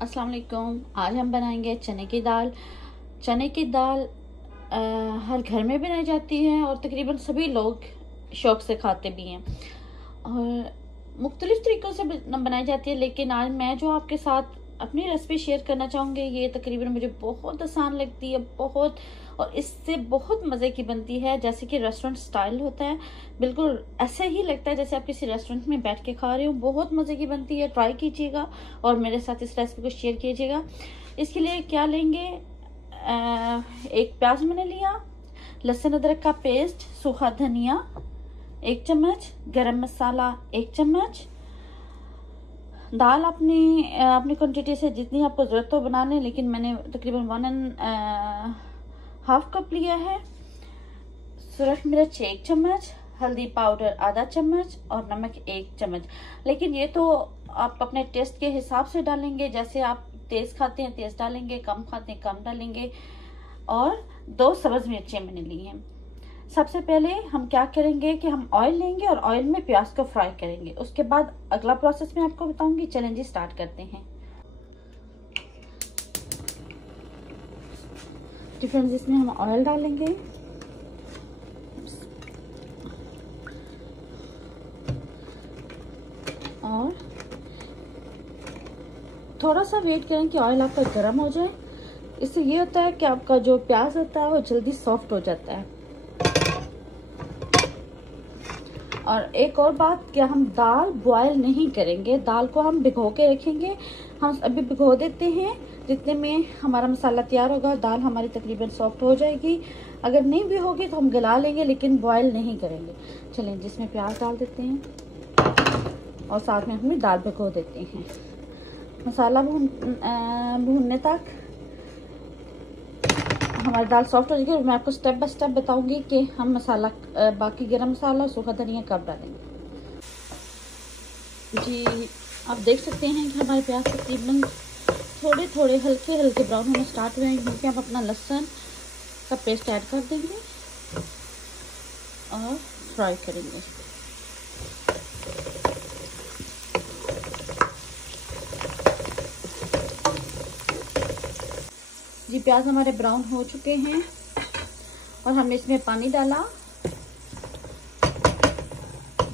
अस्सलाम वालेकुम। आज हम बनाएंगे चने की दाल। चने की दाल हर घर में बनाई जाती है और तकरीबन सभी लोग शौक से खाते भी हैं और मुख्तलिफ तरीक़ों से बनाई जाती है। लेकिन आज मैं जो आपके साथ अपनी रेसिपी शेयर करना चाहूँगी, ये तकरीबन मुझे बहुत आसान लगती है, बहुत, और इससे बहुत मज़े की बनती है। जैसे कि रेस्टोरेंट स्टाइल होता है, बिल्कुल ऐसे ही लगता है जैसे आप किसी रेस्टोरेंट में बैठ के खा रहे हो। बहुत मज़े की बनती है, ट्राई कीजिएगा और मेरे साथ इस रेसिपी को शेयर कीजिएगा। इसके लिए क्या लेंगे, एक प्याज मैंने लिया, लहसुन अदरक का पेस्ट, सूखा धनिया 1 चम्मच, गरम मसाला 1 चम्मच, दाल अपनी क्वांटिटी से जितनी आपको ज़रूरत हो बना लें, लेकिन मैंने तकरीबन 1.5 कप लिया है। सूरज मिर्च 1 चम्मच, हल्दी पाउडर आधा चम्मच और नमक 1 चम्मच। लेकिन ये तो आप अपने टेस्ट के हिसाब से डालेंगे, जैसे आप तेज़ खाते हैं तेज़ डालेंगे, कम खाते हैं कम डालेंगे। और 2 सब्ज़ मिर्चें मैंने ली हैं। सबसे पहले हम क्या करेंगे कि हम ऑयल लेंगे और ऑयल में प्याज को फ्राई करेंगे। उसके बाद अगला प्रोसेस मैं आपको बताऊंगी। चलें जी, स्टार्ट करते हैं। फ्रेंड्स, इसमें हम ऑयल डालेंगे और थोड़ा सा वेट करें कि ऑयल आपका गर्म हो जाए। इससे ये होता है कि आपका जो प्याज होता है वो जल्दी सॉफ्ट हो जाता है। और एक और बात, कि हम दाल बॉयल नहीं करेंगे, दाल को हम भिगो के रखेंगे। हम अभी भिगो देते हैं, जितने में हमारा मसाला तैयार होगा दाल हमारी तकरीबन सॉफ्ट हो जाएगी। अगर नहीं भी होगी तो हम गला लेंगे, लेकिन बॉयल नहीं करेंगे। चलें, जिसमें प्याज डाल देते हैं और साथ में हम दाल भिगो देते हैं। मसाला भूनने तक हमारी दाल सॉफ्ट हो जाएगी और मैं आपको स्टेप बाय स्टेप बताऊंगी कि हम मसाला, बाकी गरम मसाला और सूखा धनिया कब डालेंगे। जी, आप देख सकते हैं कि हमारे प्याज तकरीबन थोड़े थोड़े हल्के हल्के ब्राउन होने स्टार्ट हुए हैं, क्योंकि हम अपना लहसुन का पेस्ट ऐड कर देंगे और फ्राई करेंगे। जी, प्याज हमारे ब्राउन हो चुके हैं और हमने इसमें पानी डाला।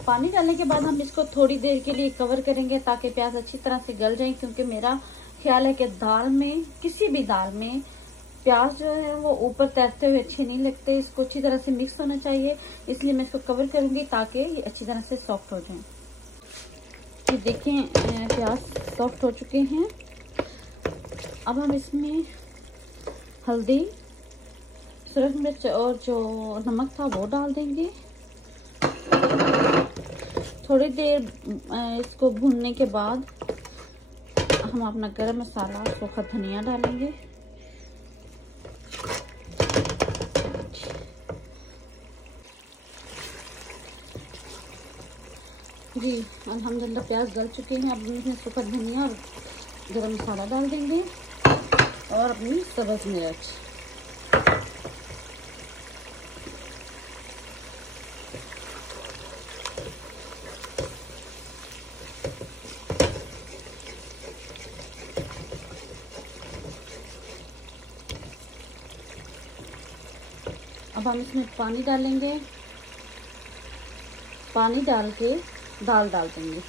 पानी डालने के बाद हम इसको थोड़ी देर के लिए कवर करेंगे ताकि प्याज अच्छी तरह से गल जाए, क्योंकि मेरा ख्याल है कि दाल में, किसी भी दाल में प्याज जो है वो ऊपर तैरते हुए अच्छे नहीं लगते। इसको अच्छी तरह से मिक्स होना चाहिए, इसलिए मैं इसको कवर करूंगी ताकि ये अच्छी तरह से सॉफ्ट हो जाए। ये देखें, प्याज सॉफ्ट हो चुके हैं। अब हम इसमें हल्दी, सूरज मिर्च और जो नमक था वो डाल देंगे। थोड़ी देर इसको भूनने के बाद हम अपना गरम मसाला, सूखा धनिया डालेंगे। जी, अल्हम्दुलिल्लाह प्याज गल चुके हैं। अब इसमें सूखा धनिया और गरम मसाला डाल देंगे और अपनी सब्ज़ मिर्च। अब हम इसमें पानी डालेंगे, पानी डाल के दाल डाल देंगे।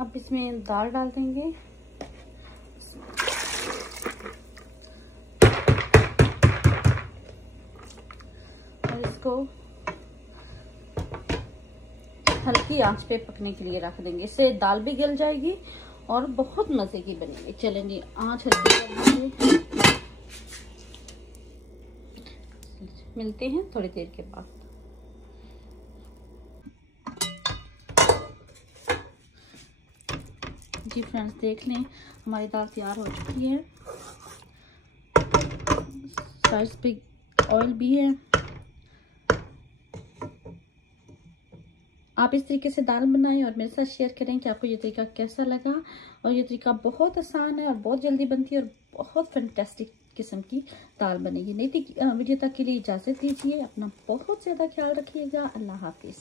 अब इसमें दाल डाल देंगे। और इसको हल्की आंच पे पकने के लिए रख देंगे। इससे दाल भी गल जाएगी और बहुत मजे की बनेगी। चलें जी, आंच हल्की कर देंगे। मिलते हैं थोड़ी देर के बाद। जी फ्रेंड्स, देख लें हमारी दाल तैयार हो चुकी है। साइड पे ऑयल भी है। आप इस तरीके से दाल बनाएं और मेरे साथ शेयर करें कि आपको ये तरीका कैसा लगा। और ये तरीका बहुत आसान है और बहुत जल्दी बनती है और बहुत फैंटास्टिक किस्म की दाल बनेगी। नई वीडियो तक के लिए इजाज़त दीजिए। अपना बहुत ज़्यादा ख्याल रखिएगा। अल्लाह हाफिज़।